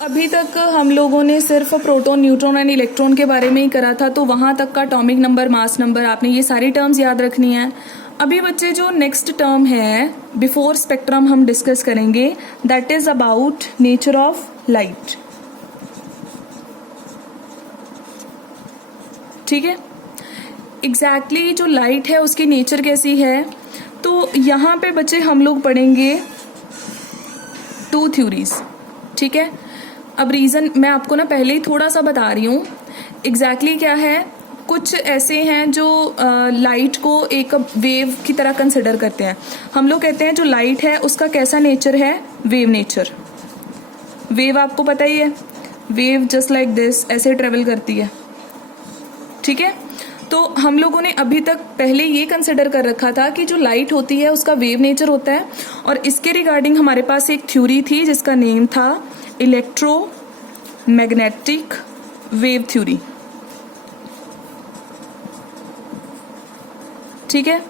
अभी तक हम लोगों ने सिर्फ प्रोटॉन, न्यूट्रॉन एंड इलेक्ट्रॉन के बारे में ही करा था, तो वहाँ तक का एटॉमिक नंबर, मास नंबर, आपने ये सारी टर्म्स याद रखनी है। अभी बच्चे जो नेक्स्ट टर्म है बिफोर स्पेक्ट्रम हम डिस्कस करेंगे, that is about nature of light. ठीक है, एग्जैक्टली जो लाइट है उसकी नेचर कैसी है, तो यहाँ पे बच्चे हम लोग पढ़ेंगे टू थ्योरीज। ठीक है, अब रीज़न मैं आपको ना पहले ही थोड़ा सा बता रही हूँ एग्जैक्टली क्या है। कुछ ऐसे हैं जो लाइट को एक वेव की तरह कंसिडर करते हैं। हम लोग कहते हैं जो लाइट है उसका कैसा नेचर है, वेव नेचर। वेव आपको पता ही है, वेव जस्ट लाइक दिस ऐसे ट्रेवल करती है। ठीक है, तो हम लोगों ने अभी तक पहले ये कंसिडर कर रखा था कि जो लाइट होती है उसका वेव नेचर होता है, और इसके रिगार्डिंग हमारे पास एक थ्योरी थी जिसका नेम था इलेक्ट्रोमैग्नेटिक वेव थ्योरी। ठीक है,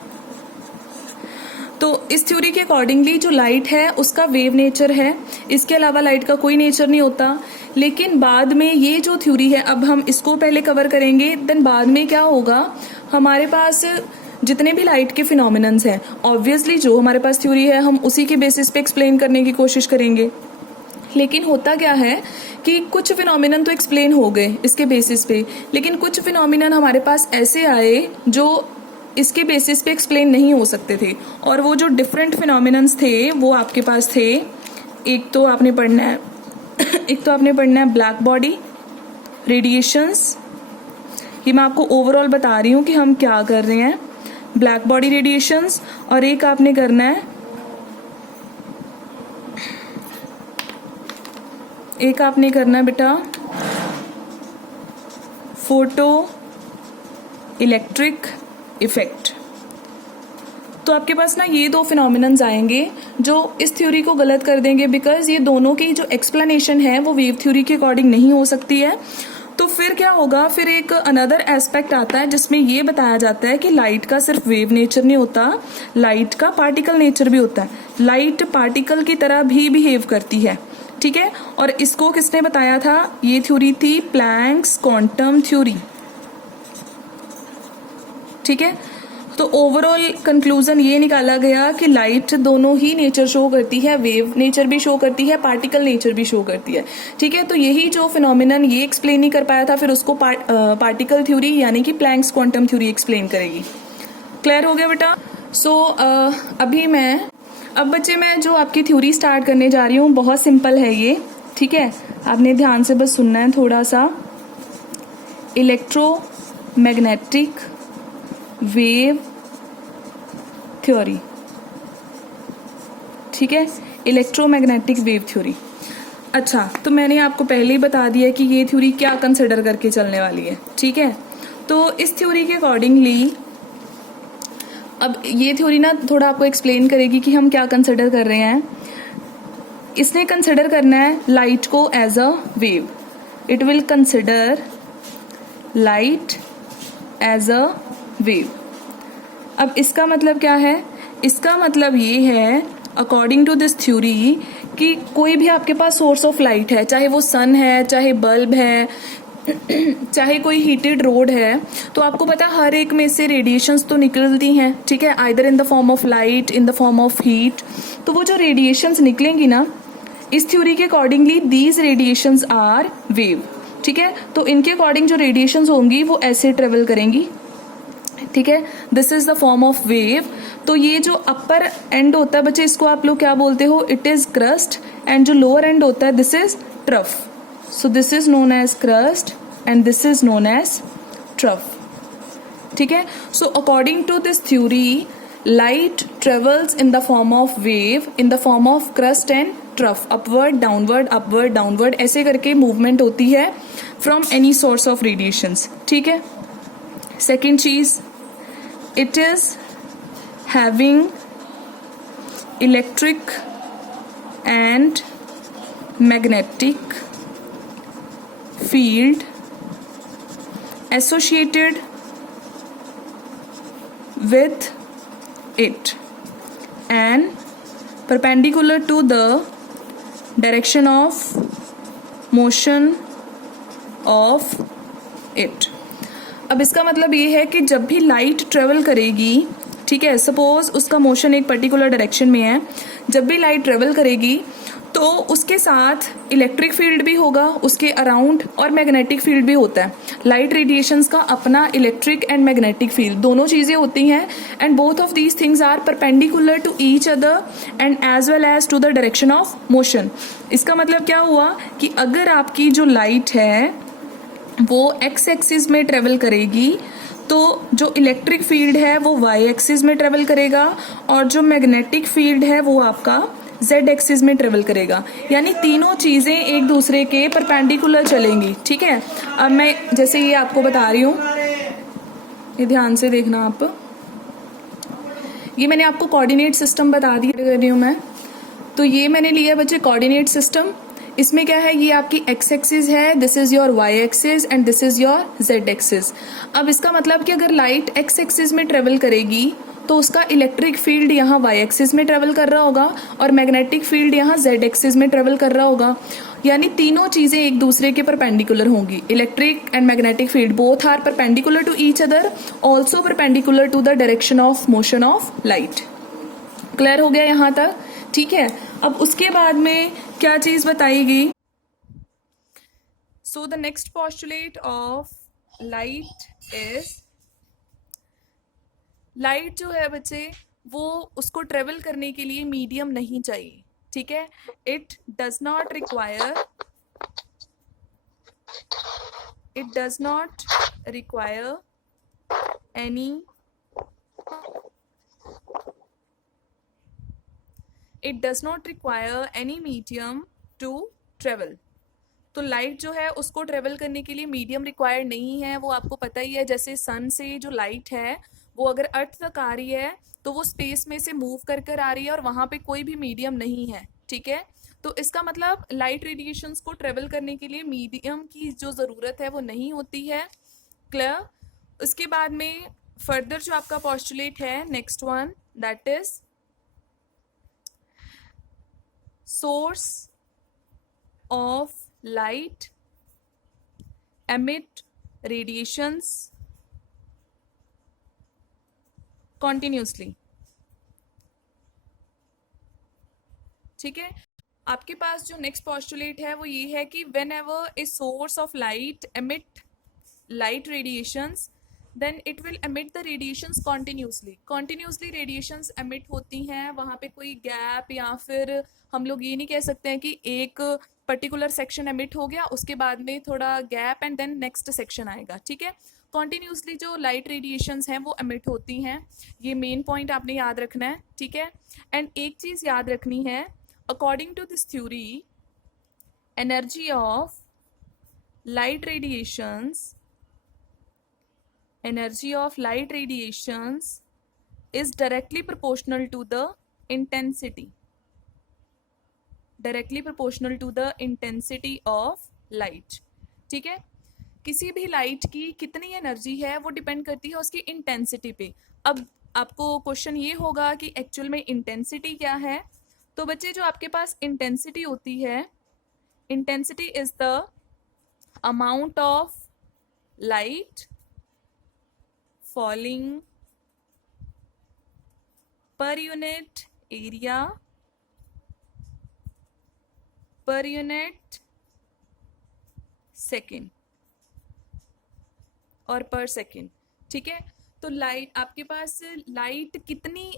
तो इस थ्योरी के अकॉर्डिंगली जो लाइट है उसका वेव नेचर है, इसके अलावा लाइट का कोई नेचर नहीं होता। लेकिन बाद में ये जो थ्योरी है, अब हम इसको पहले कवर करेंगे, देन बाद में क्या होगा, हमारे पास जितने भी लाइट के फिनोमिनन्स हैं, ऑब्वियसली जो हमारे पास थ्योरी है हम उसी के बेसिस पे एक्सप्लेन करने की कोशिश करेंगे। लेकिन होता क्या है कि कुछ फिनोमिनन तो एक्सप्लेन हो गए इसके बेसिस पे, लेकिन कुछ फिनोमिनन हमारे पास ऐसे आए जो इसके बेसिस पे एक्सप्लेन नहीं हो सकते थे। और वो जो डिफरेंट फिनोमिनन्स थे वो आपके पास थे, एक तो आपने पढ़ना है ब्लैक बॉडी रेडिएशंस। ये मैं आपको ओवरऑल बता रही हूँ कि हम क्या कर रहे हैं, ब्लैक बॉडी रेडिएशंस। और एक आपने करना है बेटा फोटो इलेक्ट्रिक इफेक्ट। तो आपके पास ना ये दो फिनोमिनन्स आएंगे जो इस थ्योरी को गलत कर देंगे, बिकॉज ये दोनों की जो एक्सप्लेनेशन है वो वेव थ्योरी के अकॉर्डिंग नहीं हो सकती है। तो फिर क्या होगा, फिर एक अनदर एस्पेक्ट आता है जिसमें ये बताया जाता है कि लाइट का सिर्फ वेव नेचर नहीं होता, लाइट का पार्टिकल नेचर भी होता है। लाइट पार्टिकल की तरह भी बिहेव करती है। ठीक है, और इसको किसने बताया था, ये थ्योरी थी प्लैंक्स क्वांटम थ्योरी। ठीक है, तो ओवरऑल कंक्लूजन ये निकाला गया कि लाइट दोनों ही नेचर शो करती है, वेव नेचर भी शो करती है, पार्टिकल नेचर भी शो करती है। ठीक है, तो यही जो फिनोमिनन ये एक्सप्लेन नहीं कर पाया था, फिर उसको पार्टिकल थ्योरी यानी कि प्लैंक्स क्वांटम थ्योरी एक्सप्लेन करेगी। क्लियर हो गया बेटा। अब बच्चे मैं जो आपकी थ्योरी स्टार्ट करने जा रही हूँ बहुत सिंपल है ये। ठीक है, आपने ध्यान से बस सुनना है थोड़ा सा। Electromagnetic wave theory. ठीक है, इलेक्ट्रोमैग्नेटिक वेव थ्योरी। अच्छा, तो मैंने आपको पहले ही बता दिया कि ये थ्योरी क्या कंसिडर करके चलने वाली है। ठीक है, तो इस थ्योरी के अकॉर्डिंगली अब ये थ्योरी ना थोड़ा आपको एक्सप्लेन करेगी कि हम क्या कंसिडर कर रहे हैं। इसने कंसिडर करना है लाइट को as a wave. It will consider light as a wave. अब इसका मतलब क्या है, इसका मतलब ये है अकॉर्डिंग टू दिस थ्योरी कि कोई भी आपके पास सोर्स ऑफ लाइट है, चाहे वो सन है, चाहे बल्ब है, चाहे कोई हीटेड रोड है, तो आपको पता है हर एक में से रेडिएशंस तो निकलती हैं। ठीक है, either in the form of light, in the form of heat. तो वो जो रेडिएशंस निकलेंगी ना, इस थ्योरी के accordingly these radiations are wave. ठीक है, तो इनके अकॉर्डिंग जो रेडिएशंस होंगी वो ऐसे ट्रेवल करेंगी। ठीक है, this is the form of wave. तो ये जो अपर एंड होता है बच्चे, इसको आप लोग क्या बोलते हो, इट इज क्रस्ट। एंड जो लोअर एंड होता है this is trough. So this is known as crust and this is known as trough. ठीक है, so according to this theory, light travels in the form of wave, in the form of crust and trough, upward downward ऐसे करके movement होती है from any source of radiations. ठीक है, second चीज, it is having electric and magnetic field associated with it and perpendicular to the direction of motion of it. अब इसका मतलब ये है कि जब भी लाइट ट्रेवल करेगी, ठीक है, सपोज उसका मोशन एक पर्टिकुलर डायरेक्शन में है, जब भी लाइट ट्रेवल करेगी तो उसके साथ इलेक्ट्रिक फील्ड भी होगा उसके अराउंड और मैग्नेटिक फील्ड भी होता है। लाइट रेडिएशंस का अपना इलेक्ट्रिक एंड मैग्नेटिक फील्ड दोनों चीज़ें होती हैं, and both of these things are perpendicular to each other and as well as to the direction of motion. इसका मतलब क्या हुआ कि अगर आपकी जो लाइट है वो एक्स एक्सिस में ट्रेवल करेगी तो जो इलेक्ट्रिक फील्ड है वो वाई एक्सिस में ट्रेवल करेगा और जो मैग्नेटिक फील्ड है वो आपका जेड एक्सिस में ट्रेवल करेगा, यानी तीनों चीज़ें एक दूसरे के परपेंडिकुलर चलेंगी। ठीक है, अब मैं जैसे ये आपको बता रही हूँ, ये ध्यान से देखना आप, ये मैंने आपको कोऑर्डिनेट सिस्टम बता दी कर रही हूँ मैं। तो ये मैंने लिया बच्चे कोऑर्डिनेट सिस्टम। इसमें क्या है, ये आपकी एक्स एक्सिस है, this is your Y axis and this is your Z axis. अब इसका मतलब कि अगर लाइट एक्स एक्सिस में ट्रेवल करेगी तो उसका इलेक्ट्रिक फील्ड यहाँ वाई एक्सिस में ट्रेवल कर रहा होगा और मैग्नेटिक फील्ड यहाँ जेड एक्सिस में ट्रेवल कर रहा होगा, यानी तीनों चीजें एक दूसरे के परपेंडिकुलर होंगी। Electric and magnetic field both are perpendicular to each other, also perpendicular to the direction of motion of light. Clear हो गया यहाँ तक? ठीक है, अब उसके बाद में क्या चीज बताएगी? So the next postulate of light is, light जो है बच्चे वो उसको ट्रेवल करने के लिए मीडियम नहीं चाहिए। ठीक है, it does not require any it does not require any medium to travel. तो लाइट जो है उसको ट्रेवल करने के लिए मीडियम रिक्वायर्ड नहीं है, वो आपको पता ही है। जैसे सन से जो लाइट है वो अगर अर्थ तक आ रही है तो वो स्पेस में से मूव कर कर आ रही है और वहाँ पे कोई भी मीडियम नहीं है। ठीक है, तो इसका मतलब लाइट रेडिएशंस को ट्रेवल करने के लिए मीडियम की जो ज़रूरत है वो नहीं होती है। क्लियर? उसके बाद में फर्दर जो आपका पोस्टुलेट है next one, that is source of light emit radiations continuously। ठीक है, आपके पास जो नेक्स्ट पोस्टुलेट है वो ये है कि whenever a source of light emit light radiations then it will emit the radiations continuously radiations emit होती हैं, वहाँ पे कोई गैप या फिर हम लोग ये नहीं कह सकते हैं कि एक पर्टिकुलर सेक्शन एमिट हो गया उसके बाद में थोड़ा gap and then next section आएगा। ठीक है, कॉन्टिन्यूसली जो लाइट रेडिएशंस हैं वो एमिट होती हैं, ये मेन पॉइंट आपने याद रखना है। ठीक है, एंड एक चीज़ याद रखनी है, according to this theory energy of light radiations is directly proportional to the intensity of light। ठीक है, किसी भी लाइट की कितनी एनर्जी है वो डिपेंड करती है उसकी इंटेंसिटी पे। अब आपको क्वेश्चन ये होगा कि एक्चुअल में इंटेंसिटी क्या है, तो बच्चे जो आपके पास इंटेंसिटी होती है, intensity is the amount of light falling per unit area per unit second और पर सेकेंड। ठीक है, तो लाइट आपके पास लाइट कितनी,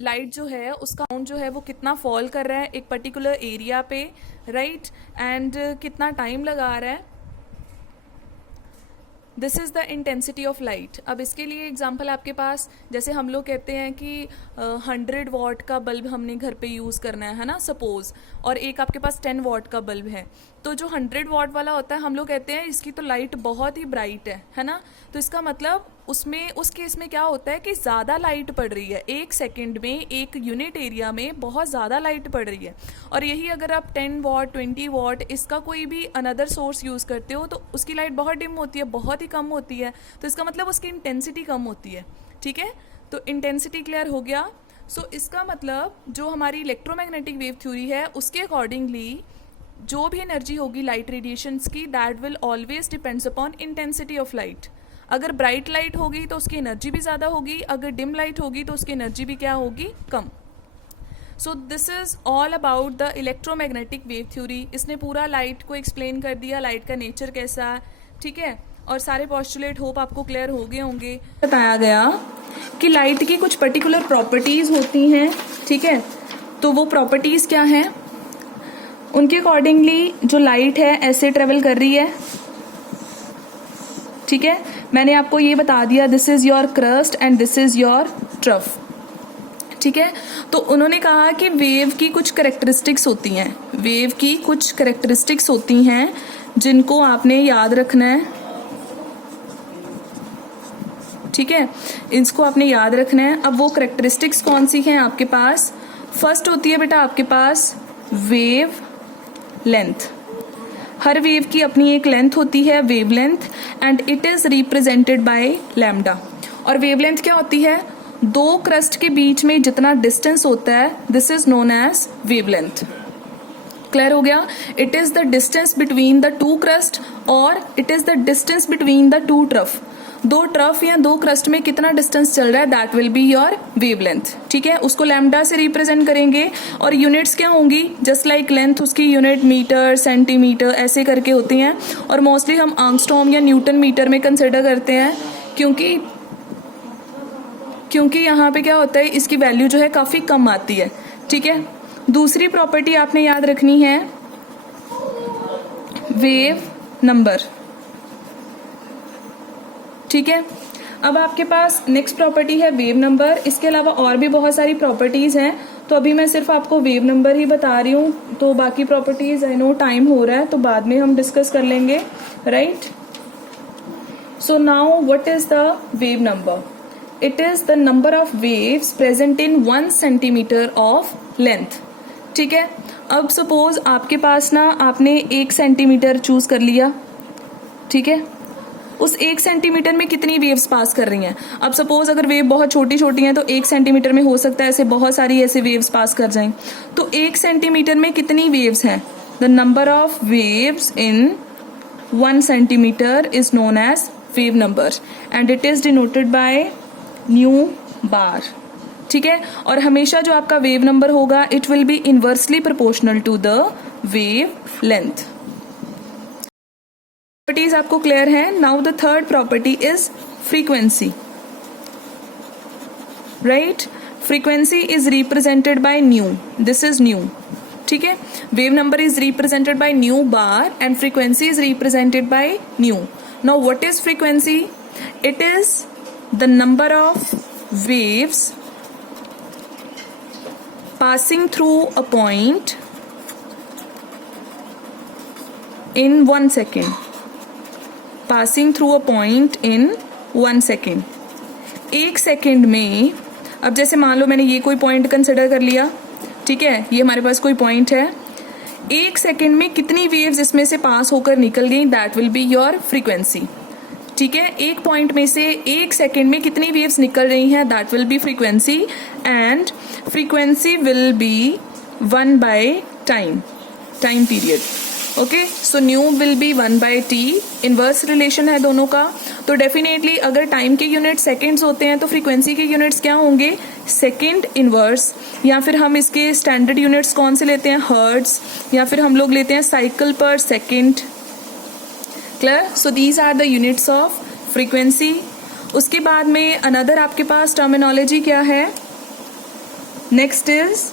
लाइट जो है उसका अमाउंट जो है वो कितना फॉल कर रहा है एक पर्टिकुलर एरिया पे, राइट, एंड कितना टाइम लगा रहा है, this is the intensity of light. अब इसके लिए एग्जांपल आपके पास, जैसे हम लोग कहते हैं कि 100 वॉट का बल्ब हमने घर पे यूज़ करना है ना सपोज, और एक आपके पास 10 वॉट का बल्ब है, तो जो 100 वॉट वाला होता है हम लोग कहते हैं इसकी तो लाइट बहुत ही ब्राइट है ना, तो इसका मतलब उसमें उस केस में क्या होता है कि ज़्यादा लाइट पड़ रही है, एक सेकेंड में एक यूनिट एरिया में बहुत ज़्यादा लाइट पड़ रही है। और यही अगर आप 10 वॉट 20 वॉट इसका कोई भी अनदर सोर्स यूज़ करते हो तो उसकी लाइट बहुत डिम होती है, बहुत ही कम होती है, तो इसका मतलब उसकी इंटेंसिटी कम होती है। ठीक है, तो इंटेंसिटी क्लियर हो गया। सो इसका मतलब जो हमारी इलेक्ट्रोमैग्नेटिक वेव थ्योरी है उसके अकॉर्डिंगली जो भी एनर्जी होगी लाइट रेडिएशंस की, that will always depends upon intensity of light. अगर ब्राइट लाइट होगी तो उसकी एनर्जी भी ज़्यादा होगी, अगर डिम लाइट होगी तो उसकी एनर्जी भी क्या होगी, कम। So this is all about the electromagnetic wave theory. इसने पूरा लाइट को एक्सप्लेन कर दिया, लाइट का नेचर कैसा है, ठीक है, और सारे पॉस्टुलेट होप आपको क्लियर हो गए होंगे। बताया गया कि लाइट की कुछ पर्टिकुलर प्रॉपर्टीज़ होती हैं, ठीक है, तो वो प्रॉपर्टीज़ क्या हैं, उनके अकॉर्डिंगली जो लाइट है ऐसे ट्रेवल कर रही है, ठीक है। मैंने आपको ये बता दिया, this is your crust and this is your trough, ठीक है। तो उन्होंने कहा कि वेव की कुछ करेक्टरिस्टिक्स होती हैं, वेव की कुछ करेक्टरिस्टिक्स होती हैं जिनको आपने याद रखना है, ठीक है, इसको आपने याद रखना है। अब वो करेक्टरिस्टिक्स कौन सी हैं आपके पास? फर्स्ट होती है बेटा आपके पास वेव लेंथ। हर वेव की अपनी एक लेंथ होती है, wave length, and it is represented by lambda. और वेव लेंथ क्या होती है? दो क्रस्ट के बीच में जितना डिस्टेंस होता है, this is known as wave length. Clear हो गया? It is the distance between the two crest और it is the distance between the two trough. दो ट्रफ या दो क्रस्ट में कितना डिस्टेंस चल रहा है, that will be your wavelength, ठीक है। उसको लैम्डा से रिप्रेजेंट करेंगे और यूनिट्स क्या होंगी, जस्ट लाइक लेंथ उसकी यूनिट मीटर, सेंटीमीटर ऐसे करके होती हैं, और मोस्टली हम आंगस्ट्रॉम या न्यूटन मीटर में कंसिडर करते हैं, क्योंकि यहाँ पे क्या होता है, इसकी वैल्यू जो है काफी कम आती है, ठीक है। दूसरी प्रॉपर्टी आपने याद रखनी है वेव नंबर, ठीक है। अब आपके पास नेक्स्ट प्रॉपर्टी है वेव नंबर। इसके अलावा और भी बहुत सारी प्रॉपर्टीज हैं, तो अभी मैं सिर्फ आपको वेव नंबर ही बता रही हूँ, तो बाकी प्रॉपर्टीज आई नो टाइम हो रहा है तो बाद में हम डिस्कस कर लेंगे, right. So now what is the wave number? It is the number of waves present in 1 centimetre of length, ठीक है। अब सपोज आपके पास ना आपने 1 सेंटीमीटर चूज कर लिया, ठीक है। उस 1 सेंटीमीटर में कितनी वेव्स पास कर रही हैं? अब सपोज अगर वेव बहुत छोटी छोटी हैं तो 1 सेंटीमीटर में हो सकता है ऐसे बहुत सारी ऐसे वेव्स पास कर जाएं। तो 1 सेंटीमीटर में कितनी वेव्स हैं? The number of waves in 1 centimetre is known as wave number and it is denoted by nu bar, ठीक है। और हमेशा जो आपका वेव नंबर होगा it will be inversely proportional to the wave length. Properties आपको clear है? Now the third property is frequency, right. Frequency is represented by nu, this is nu, ठीक है। Wave number is represented by nu bar and frequency is represented by new. Now what is frequency? It is the number of waves passing through a point in 1 second, passing through a point in 1 second। 1 second में, अब जैसे मान लो मैंने ये कोई point consider कर लिया, ठीक है, ये हमारे पास कोई पॉइंट है, 1 सेकेंड में कितनी वेव्स इसमें से पास होकर निकल गई, that will be your frequency, ठीक है। एक पॉइंट में से 1 सेकेंड में कितनी वेव्स निकल रही हैं, that will be frequency, and frequency will be 1 by time period, okay. So nu will be 1 by T, inverse relation है दोनों का। तो डेफिनेटली अगर टाइम के यूनिट सेकेंड्स होते हैं तो फ्रीक्वेंसी के यूनिट्स क्या होंगे, सेकेंड इनवर्स, या फिर हम इसके स्टैंडर्ड यूनिट्स कौन से लेते हैं, हर्ट्ज, या फिर हम लोग लेते हैं cycle per second. Clear? So these are the units of frequency. उसके बाद में अनदर आपके पास टर्मिनोलॉजी क्या है, नेक्स्ट इज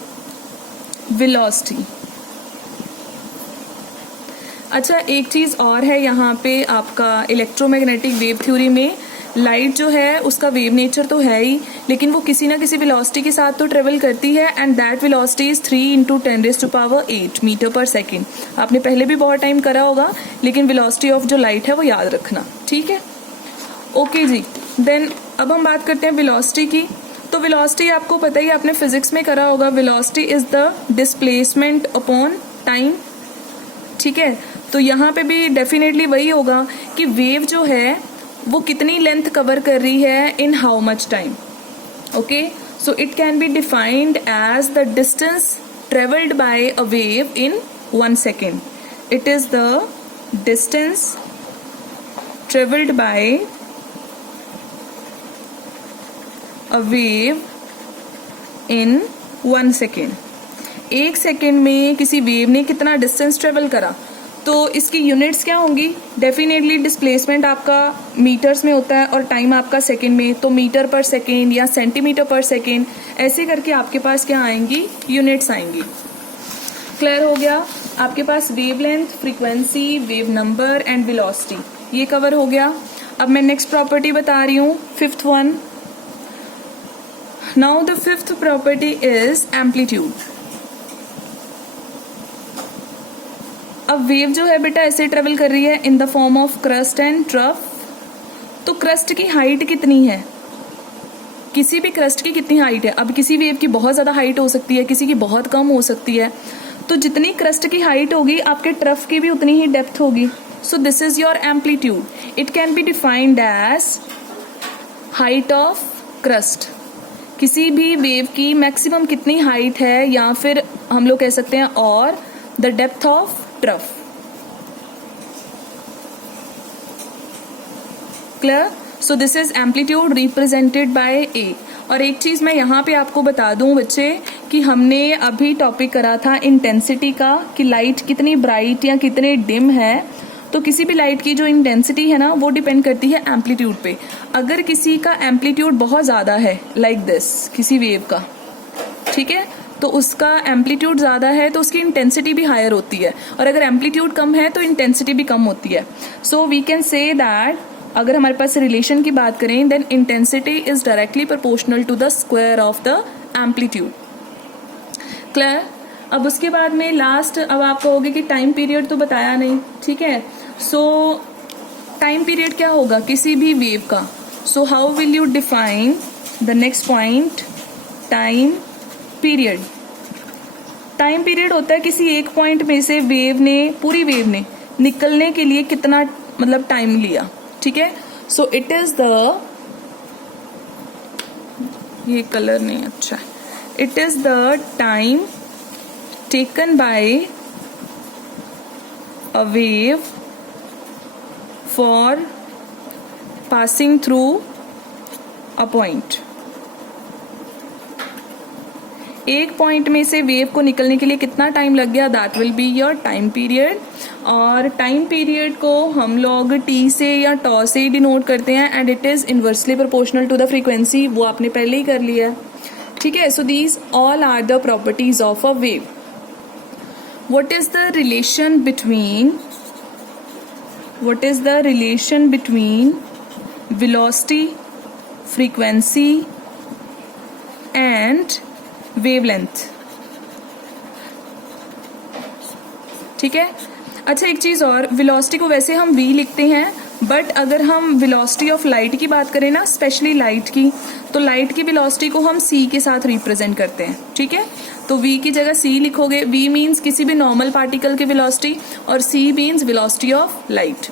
वेलोसिटी। अच्छा, एक चीज और है यहाँ पे आपका इलेक्ट्रोमैग्नेटिक वेव थ्योरी में, लाइट जो है उसका वेव नेचर तो है ही, लेकिन वो किसी ना किसी वेलोसिटी के साथ तो ट्रेवल करती है, and that velocity is 3 × 10⁸ metre per second. आपने पहले भी बहुत टाइम करा होगा, लेकिन वेलोसिटी ऑफ जो लाइट है वो याद रखना, ठीक है। ओके जी, देन अब हम बात करते हैं वेलोसिटी की। तो वेलोसिटी आपको पता ही, आपने फिजिक्स में करा होगा, velocity is the displacement upon time, ठीक है। तो यहाँ पे भी डेफिनेटली वही होगा कि वेव जो है वो कितनी लेंथ कवर कर रही है in how much time, okay. So it can be defined as the distance travelled by a wave in 1 second. It is the distance travelled by a wave in 1 second. 1 second में किसी wave ने कितना distance travel करा, तो इसकी units क्या होंगी? Definitely displacement आपका मीटर्स में होता है और टाइम आपका सेकेंड में, तो मीटर पर सेकेंड या सेंटीमीटर पर सेकेंड, ऐसे करके आपके पास क्या आएंगी? यूनिट्स आएंगी। क्लियर हो गया? आपके पास wavelength, frequency, wave number and velocity ये कवर हो गया। अब मैं नेक्स्ट प्रॉपर्टी बता रही हूँ, 5th one. Now the 5th property is amplitude. अब वेव जो है बेटा ऐसे ट्रेवल कर रही है इन the form of crust and trough. तो क्रस्ट की हाइट कितनी है? किसी भी क्रस्ट की कितनी हाइट है? अब किसी वेव की बहुत ज्यादा हाइट हो सकती है, किसी की बहुत कम हो सकती है। तो जितनी क्रस्ट की हाइट होगी आपके ट्रफ की भी उतनी ही डेप्थ होगी। So this is your amplitude. It can be defined as height of crust. किसी भी वेव की मैक्सिमम कितनी हाइट है, या फिर हम लोग कह सकते हैं और the depth of trough. Clear? So this is amplitude represented by A. और एक चीज मैं यहाँ पे आपको बता दूं बच्चे कि हमने अभी टॉपिक करा था इंटेंसिटी का, कि लाइट कितनी ब्राइट या कितने डिम है। तो किसी भी लाइट की जो इंटेंसिटी है ना वो डिपेंड करती है एम्पलीट्यूड पे। अगर किसी का एम्पलीट्यूड बहुत ज्यादा है लाइक दिस, किसी वेव का, ठीक है, तो उसका एम्पलीट्यूड ज्यादा है तो उसकी इंटेंसिटी भी हायर होती है, और अगर एम्पलीट्यूड कम है तो इंटेंसिटी भी कम होती है। So we can say that अगर हमारे पास रिलेशन की बात करें, then intensity is directly proportional to the square of the amplitude. Clear? अब उसके बाद में लास्ट, अब आप कहोगे कि टाइम पीरियड तो बताया नहीं, ठीक है। सो टाइम पीरियड क्या होगा किसी भी वेव का? So how will you define the next point? Time period. Time period होता है किसी एक पॉइंट में से वेव ने, पूरी वेव ने निकलने के लिए कितना मतलब टाइम लिया, ठीक है। सो इट इज द, ये कलर नहीं अच्छा है, it is the time taken by a wave for passing through a point. एक पॉइंट में से वेव को निकलने के लिए कितना टाइम लग गया, that will be your time period. और टाइम पीरियड को हम लोग टी से या टॉ से डिनोट करते हैं, and it is inversely proportional to the frequency. वो आपने पहले ही कर लिया है, ठीक है। So these all are the properties of a wave. What is the relation between velocity, frequency and wavelength, ठीक है। अच्छा एक चीज और, वेलोसिटी को वैसे हम v लिखते हैं, बट अगर हम वेलोसिटी ऑफ लाइट की बात करें ना, स्पेशली लाइट की, तो लाइट की वेलोसिटी को हम c के साथ रिप्रेजेंट करते हैं, ठीक है। तो v की जगह c लिखोगे। v मीन्स किसी भी नॉर्मल पार्टिकल की वेलोसिटी और c means velocity of light.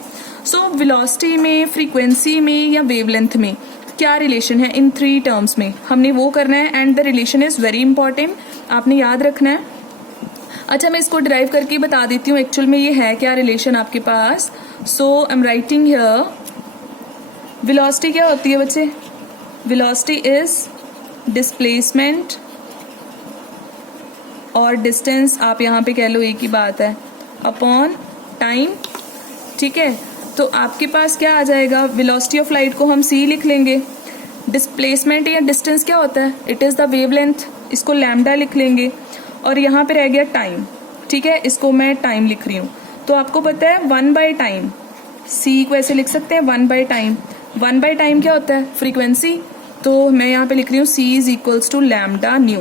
So velocity में, फ्रीक्वेंसी में या वेवलेंथ में क्या रिलेशन है इन 3 टर्म्स में, हमने वो करना है, and the relation is very important, आपने याद रखना है। अच्छा मैं इसको डिराइव करके बता देती हूँ एक्चुअल में ये है क्या रिलेशन आपके पास। So I am writing here, velocity क्या होती है बच्चे? वेलोसिटी इज डिस्प्लेसमेंट और डिस्टेंस, आप यहाँ पे कह लो एक ही बात है, अपॉन टाइम, ठीक है। तो आपके पास क्या आ जाएगा, वेलोसिटी ऑफ लाइट को हम c लिख लेंगे। डिस्प्लेसमेंट या डिस्टेंस क्या होता है? इट इज द वेवलेंथ, इसको लैम्डा लिख लेंगे। और यहाँ पे रह गया टाइम, ठीक है, इसको मैं टाइम लिख रही हूँ। तो आपको पता है 1 बाय टाइम, c को ऐसे लिख सकते हैं 1 बाय टाइम। 1 बाय टाइम क्या होता है? फ्रीक्वेंसी। तो मैं यहाँ पे लिख रही हूँ c is equals to lambda nu.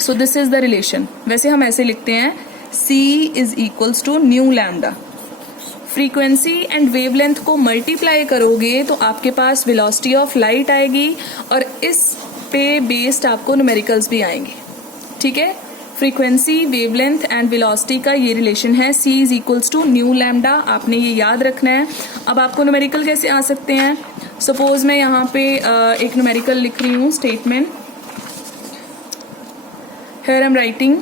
So this is the relation. वैसे हम ऐसे लिखते हैं c is equals to nu lambda. Frequency and wavelength को मल्टीप्लाई करोगे तो आपके पास वेलोसिटी ऑफ लाइट आएगी, और इस पे बेस्ड आपको न्यूमेरिकल्स भी आएंगे, ठीक है। फ्रीक्वेंसी, वेवलेंथ एंड वेलोसिटी का ये रिलेशन है, c is equals to nu lambda, आपने ये याद रखना है। अब आपको न्यूमेरिकल कैसे आ सकते हैं? सपोज मैं यहाँ पे एक न्यूमेरिकल लिख रही हूँ, statement, here I am writing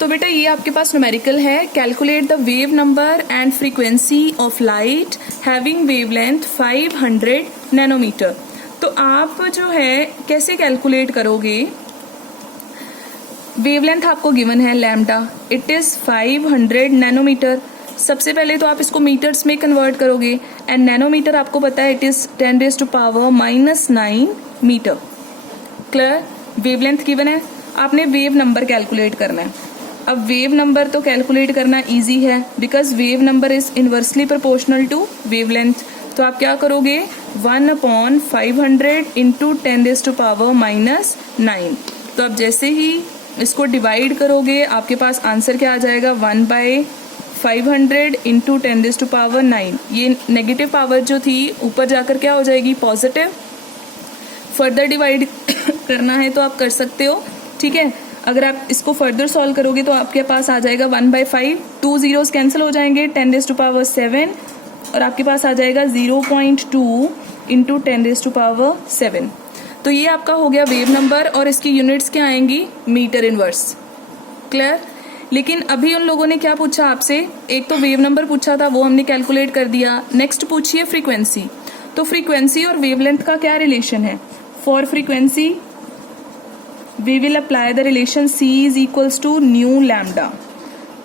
तो बेटा ये आपके पास न्यूमेरिकल है, calculate the wave number and frequency of light having wavelength 500 nanometre. तो आप जो है कैसे कैलकुलेट करोगे, वेवलेंथ आपको गिवन है लैम्डा, इट इज 500 नैनोमीटर। सबसे पहले तो आप इसको मीटर्स में कन्वर्ट करोगे एंड नैनोमीटर आपको पता है it is 10⁻⁻9 metre. Clear? Wavelength given है, आपने वेव नंबर कैलकुलेट करना है। अब वेव नंबर तो कैलकुलेट करना इजी है because wave number is inversely proportional to wavelength. तो आप क्या करोगे, 1/500 इंटू 10⁻⁻9। तो अब जैसे ही इसको डिवाइड करोगे आपके पास आंसर क्या आ जाएगा, 1/500 इंटू 10⁻9। ये नेगेटिव पावर जो थी ऊपर जाकर क्या हो जाएगी, पॉजिटिव। फर्दर डिवाइड करना है तो आप कर सकते हो, ठीक है। अगर आप इसको फर्दर सॉल्व करोगे तो आपके पास आ जाएगा 1/5, 2 zeros कैंसिल हो जाएंगे, 10⁻7 और आपके पास आ जाएगा 0.2 इंटू 10⁻7। तो ये आपका हो गया वेव नंबर और इसकी यूनिट्स क्या आएंगी, मीटर इनवर्स। क्लियर? लेकिन अभी उन लोगों ने क्या पूछा आपसे, एक तो वेव नंबर पूछा था वो हमने कैलकुलेट कर दिया, नेक्स्ट पूछिए फ्रीक्वेंसी। तो फ्रीक्वेंसी और वेवलेंथ का क्या रिलेशन है, for frequency we will apply the relation C is equals to nu lambda.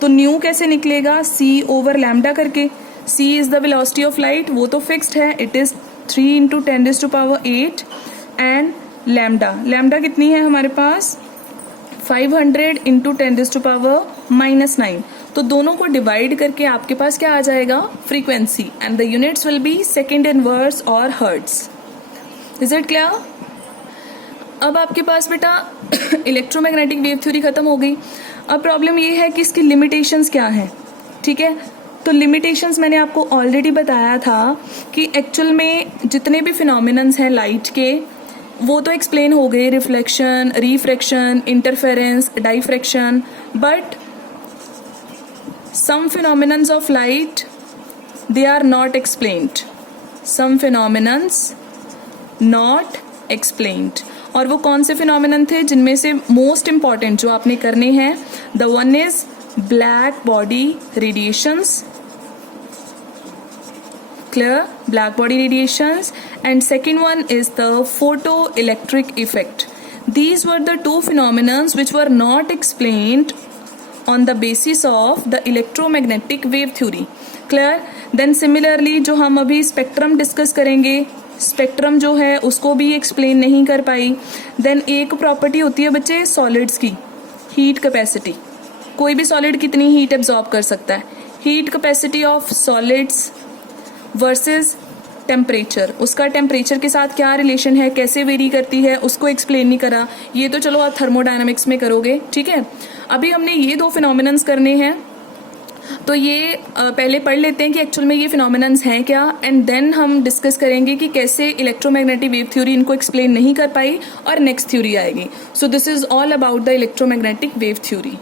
तो न्यू कैसे निकलेगा, C ओवर लैम्डा करके। C is the velocity of light, वो तो फिक्स्ड है, it is 3 into 10⁸ and lambda कितनी है हमारे पास, 500 इंटू 10⁻⁻9। तो दोनों को डिवाइड करके आपके पास क्या आ जाएगा, frequency, and the units will be second inverse और हर्ट्ज। Is it clear? अब आपके पास बेटा इलेक्ट्रोमैग्नेटिक वेव थ्योरी खत्म हो गई। अब प्रॉब्लम ये है कि इसकी लिमिटेशंस क्या हैं, ठीक है। तो लिमिटेशंस मैंने आपको ऑलरेडी बताया था कि एक्चुअल में जितने भी फिनोमिनन्स हैं लाइट के वो तो एक्सप्लेन हो गए, reflection, refraction, interference, diffraction, but some phenomenons of light they are not explained, some phenomenons not explained। और वो कौन से फिनोमिनन थे, जिनमें से मोस्ट इंपॉर्टेंट जो आपने करने हैं, the one is black body radiations, clear, black body radiations, and second one is the photo electric effect. These were the two phenomenons which were not explained on the basis of the electromagnetic wave theory। clear? then similarly जो हम अभी spectrum discuss करेंगे, spectrum जो है उसको भी explain नहीं कर पाई। देन एक प्रॉपर्टी होती है बच्चे सॉलिड्स की, हीट कैपेसिटी। कोई भी सॉलिड कितनी हीट एब्जॉर्ब कर सकता है, heat capacity of solids versus temperature, उसका टेम्परेचर के साथ क्या रिलेशन है, कैसे वेरी करती है, उसको एक्सप्लेन नहीं करा। ये तो चलो आप थर्मोडायनामिक्स में करोगे, ठीक है। अभी हमने ये दो फिनोमिनन्स करने हैं, तो ये पहले पढ़ लेते हैं कि एक्चुअल में ये फिनोमिनन्स हैं क्या, एंड देन हम डिस्कस करेंगे कि कैसे इलेक्ट्रोमैग्नेटिक वेव थ्योरी इनको एक्सप्लेन नहीं कर पाई और नेक्स्ट थ्योरी आएगी। सो this is all about the electromagnetic wave theory.